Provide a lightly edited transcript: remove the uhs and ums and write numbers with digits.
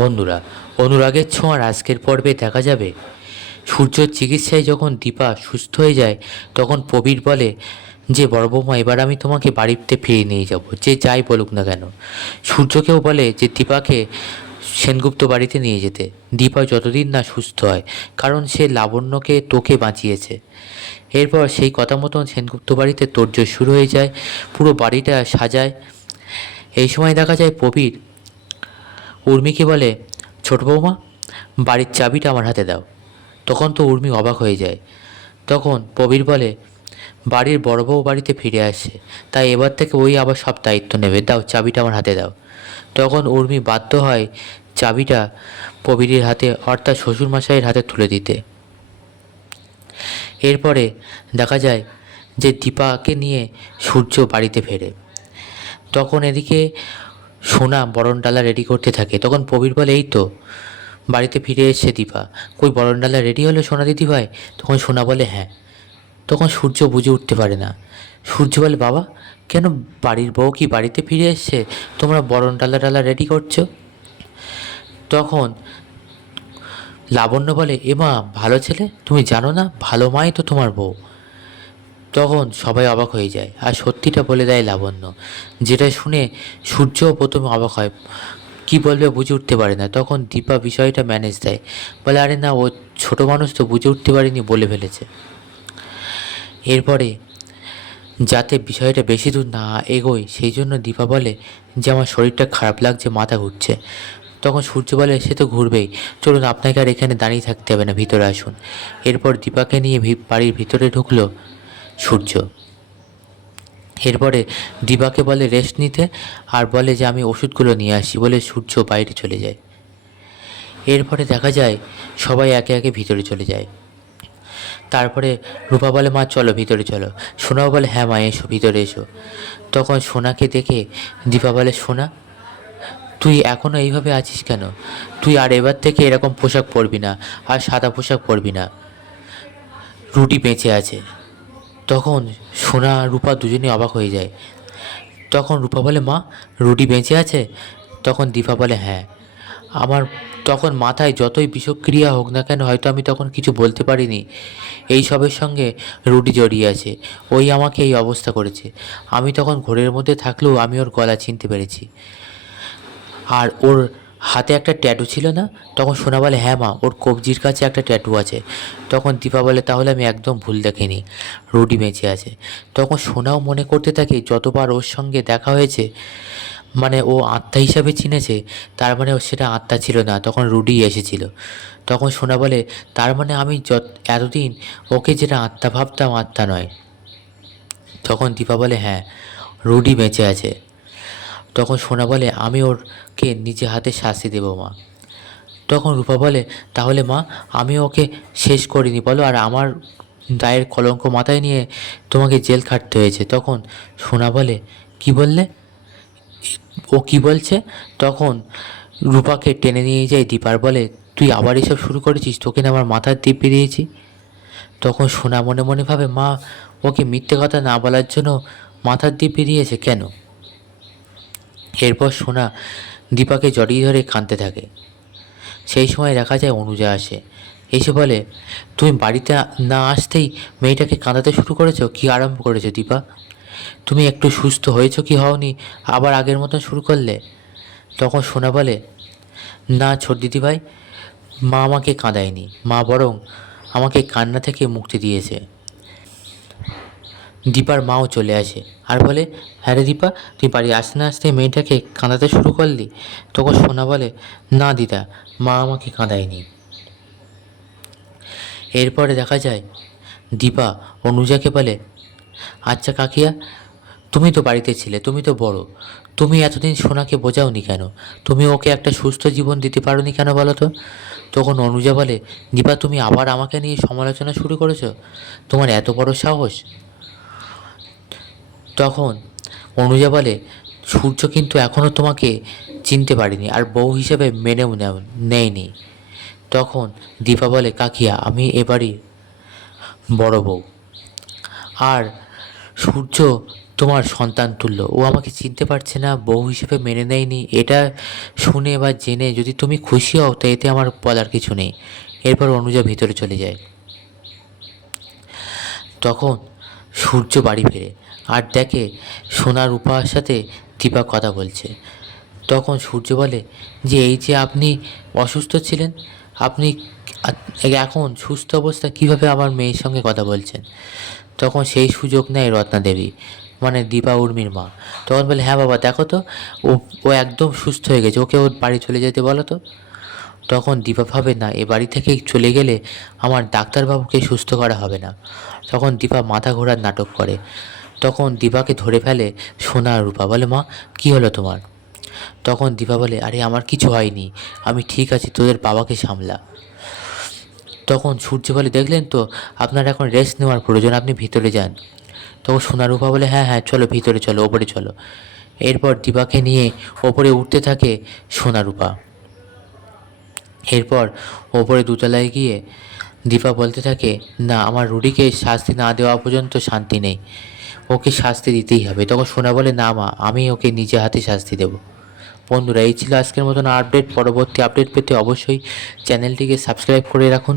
বন্ধুরা, অনুরাগের ছোঁয়ার আজকের পর্বে দেখা যাবে সূর্যর চিকিৎসায় যখন দীপা সুস্থ হয়ে যায় তখন প্রবীর বলে যে বড় বৌমা, এবার আমি তোমাকে বাড়িতে ফিরিয়ে নিয়ে যাব, যে যাই বলুক না কেন। সূর্যকেও বলে যে দীপাকে সেনগুপ্ত বাড়িতে নিয়ে যেতে, দীপা যতদিন না সুস্থ হয়, কারণ সে লাবণ্যকে তোকে বাঁচিয়েছে। এরপর সেই কথা মতন সেনগুপ্ত বাড়িতে তোড়জোড় শুরু হয়ে যায়, পুরো বাড়িটা সাজায়। এই সময় দেখা যায় প্রবীর উর্মিকে বলে, ছোট বৌমা, বাড়ির চাবিটা আমার হাতে দাও। তখন তো উর্মি অবাক হয়ে যায়। তখন প্রবীর বলে, বাড়ির বড় বউ বাড়িতে ফিরে আসে, তাই এবার থেকে ওই আবার সব দায়িত্ব নেবে, দাও চাবিটা আমার হাতে দাও। তখন উর্মি বাধ্য হয় চাবিটা প্রবীরের হাতে, অর্থাৎ শ্বশুরমশাইয়ের হাতে তুলে দিতে। এরপরে দেখা যায় যে দীপাকে নিয়ে সূর্য বাড়িতে ফেরে। তখন এদিকে সোনা বরণডালা রেডি করতে থাকে। তখন প্রবীর বলে, এই তো বাড়িতে ফিরে এসেছে দীপা, কই বরণডালা রেডি হলো সোনা দিদিভাই? তখন সোনা বলে, হ্যাঁ। তখন সূর্য বুঝে উঠতে পারে না। সূর্য বলে, বাবা, কেন বাড়ির বউ কি বাড়িতে ফিরে এসছে, তোমরা বরণডালা ডালা রেডি করছো? তখন লাবণ্য বলে, এ মা, ভালো ছেলে, তুমি জানো না ভালো মাই তো তোমার বউ। তখন সবাই অবাক হয়ে যায় আর সত্যিটা বলে দেয় লাবণ্য, যেটা শুনে সূর্যও প্রথমে অবাক হয়, কী বলবে বুঝে উঠতে পারে না। তখন দীপা বিষয়টা ম্যানেজ দেয়, বলে, আরে না, ও ছোটো মানুষ তো, বুঝে উঠতে পারেনি, বলে ফেলেছে। এরপরে যাতে বিষয়টা বেশি দূর না এগোয় সেই জন্য দীপা বলে যে আমার শরীরটা খারাপ লাগছে, মাথা ঘুরছে। তখন সূর্য বলে, সে তো ঘুরবেই, চলুন, আপনাকে আর এখানে দাঁড়িয়ে থাকতে হবে না, ভিতরে আসুন। এরপর দীপাকে নিয়ে বাড়ির ভিতরে ঢুকলো সূর্য। এরপরে দীপাকে বলে রেস্ট নিতে, আর বলে যে আমি ওষুধগুলো নিয়ে আসি, বলে সূর্য বাইরে চলে যায়। এরপরে দেখা যায় সবাই একে একে ভিতরে চলে যায়। তারপরে রূপা বলে, মা চলো ভিতরে চলো। সোনাও বলে, হ্যাঁ মা, এসো ভিতরে এসো। তখন সোনাকে দেখে দীপা বলে, সোনা, তুই এখনও এইভাবে আছিস কেন? তুই আর এবার থেকে এরকম পোশাক পরবি না, আর সাদা পোশাক পরবি না, রুটি বেঁচে আছে। তখন সোনা আর রূপা দুজনেই অবাক হয়ে যায়। তখন রূপা বলে, মা, রুটি বেঁচে আছে? তখন দীপা বলে, হ্যাঁ। আমার তখন মাথায় যতই বিষক্রিয়া হোক না কেন, হয়তো আমি তখন কিছু বলতে পারিনি, এই সবের সঙ্গে রুটি জড়িয়ে আছে, ওই আমাকে এই অবস্থা করেছে। আমি তখন ঘোরের মধ্যে থাকলেও আমি ওর গলা চিনতে পেরেছি। আর ওর হাতে একটা ট্যাটু ছিল না? তখন সোনা বলে, হ্যাঁ মা, ওর কবজির কাছে একটা ট্যাটু আছে। তখন দীপা বলে, তাহলে আমি একদম ভুল দেখিনি, রুটি বেঁচে আছে। তখন সোনাও মনে করতে থাকে যতবার ওর সঙ্গে দেখা হয়েছে, মানে ও আত্মা হিসাবে চিনেছে, তার মানে ও সেটা আত্মা ছিল না, তখন রুডি এসেছিল। তখন সোনা বলে, তার মানে আমি এতদিন ওকে যেটা আত্মা ভাবতাম, আত্মা নয়। তখন দীপা বলে, হ্যাঁ, রুডি বেঁচে আছে। তখন সোনা বলে, আমি ওরকে নিজে হাতে শাস্তি দেবো মা। তখন রূপা বলে, তাহলে মা, আমি ওকে শেষ করিনি বলো, আর আমার দায়ের কলঙ্ক মাথায় নিয়ে তোমাকে জেল খাটতে হয়েছে। তখন সোনা বলে, কি বললে? ও কি বলছে? তখন রূপাকে টেনে নিয়ে যায় দীপার, বলে, তুই আবার এসব শুরু করেছিস, তোকে না আমার মাথার দিব্যি দিয়েছি। তখন সোনা মনে মনে ভাবে, মা ওকে মিথ্যে কথা না বলার জন্য মাথার দিব্যি দিয়েছে কেন? এরপর সোনা দীপাকে জড়িয়ে ধরে কাঁদতে থাকে। সেই সময় দেখা যায় অনুজা আসে, এসে বলে, তুমি বাড়িতে না আসতেই মেয়েটাকে কাঁদাতে শুরু করেছো, কি আরম্ভ করেছো দীপা? তুমি একটু সুস্থ হয়েছো কি হওনি, আবার আগের মতন শুরু করলে? তখন সোনা বলে, না ছোট দিদিভাই, মা আমাকে কাঁদায়নি, মা বরং আমাকে কান্না থেকে মুক্তি দিয়েছে। দীপার মাও চলে আসে আর বলে, হ্যাঁ রে দীপা, তুই বাড়ি আসতে না আসতে মেয়েটাকে কাঁদাতে শুরু করলি? তখন সোনা বলে, না দিদা, মা আমাকে কাঁদায়নি। এরপরে দেখা যায় দীপা অনুজাকে বলে, আচ্ছা কাকিয়া, তুমি তো বাড়িতে ছিলে, তুমি তো বড়, তুমি এতদিন সোনাকে বোঝাওনি কেন? তুমি ওকে একটা সুস্থ জীবন দিতে পারোনি কেন বলো তো? তখন অনুজা বলে, দীপা, তুমি আবার আমাকে নিয়ে সমালোচনা শুরু করেছো, তোমার এত বড় সাহস? তখন অনুজা বলে, সূর্য কিন্তু এখনও তোমাকে চিনতে পারিনি, আর বউ হিসেবে মেনেও নেয়নি। তখন দীপা বলে, কাকিয়া, আমি এবারই বড় বউ। আর সূর্য তোমার সন্তান তুল্য, ও আমাকে চিনতে পারছে না, বউ হিসেবে মেনে নেয়নি, এটা শুনে বা জেনে যদি তুমি খুশি হও তো এতে আমার বলার কিছু নেই। এরপর অনুজা ভিতরে চলে যায়। তখন সূর্য বাড়ি ফেরে আর দেখে সোনা রূপার সাথে দীপা কথা বলছে। তখন সূর্য বলে যে এই যে আপনি অসুস্থ ছিলেন, আপনি এখন সুস্থ অবস্থা কীভাবে আমার মেয়ের সঙ্গে কথা বলছেন? তখন সেই সুযোগ নেয় রত্না দেবী, মানে দীপা উর্মির মা। তখন বলে হ্যাঁ বাবা, দেখো তো, ও ও একদম সুস্থ হয়ে গেছে, ওকে ওর বাড়ি চলে যেতে বলো তো। তখন দীপা ভাবে না, এ বাড়ি থেকে চলে গেলে আমার ডাক্তারবাবুকে সুস্থ করা হবে না। তখন দীপা মাথা ঘোরার নাটক করে। তখন দীপাকে ধরে ফেলে সোনা আর রূপা, বলে মা কী হলো তোমার? তখন দীপা বলে আরে আমার কিছু হয়নি, আমি ঠিক আছি, তোদের বাবাকে সামলা। তখন সূর্য বলে দেখলেন তো, আপনার এখন রেস্ট নেওয়ার প্রয়োজন, আপনি ভিতরে যান। তখন সোনা রূপা বলে হ্যাঁ হ্যাঁ চলো ভিতরে চলো, ওপরে চলো। এরপর দীপাকে নিয়ে ওপরে উঠতে থাকে সোনা রূপা। এরপর ওপরে দোতলায় গিয়ে দীপা বলতে থাকে না, আমার রুডিকে শাস্তি না দেওয়া পর্যন্ত শান্তি নেই, ওকে শাস্তি দিতেই হবে। তখন সোনা বলে না মা, আমি ওকে নিজে হাতে শাস্তি দেব। বন্ধুরা, এই ছিল আজকের মতন আপডেট। পরবর্তী আপডেট পেতে অবশ্যই চ্যানেলটিকে সাবস্ক্রাইব করে রাখুন।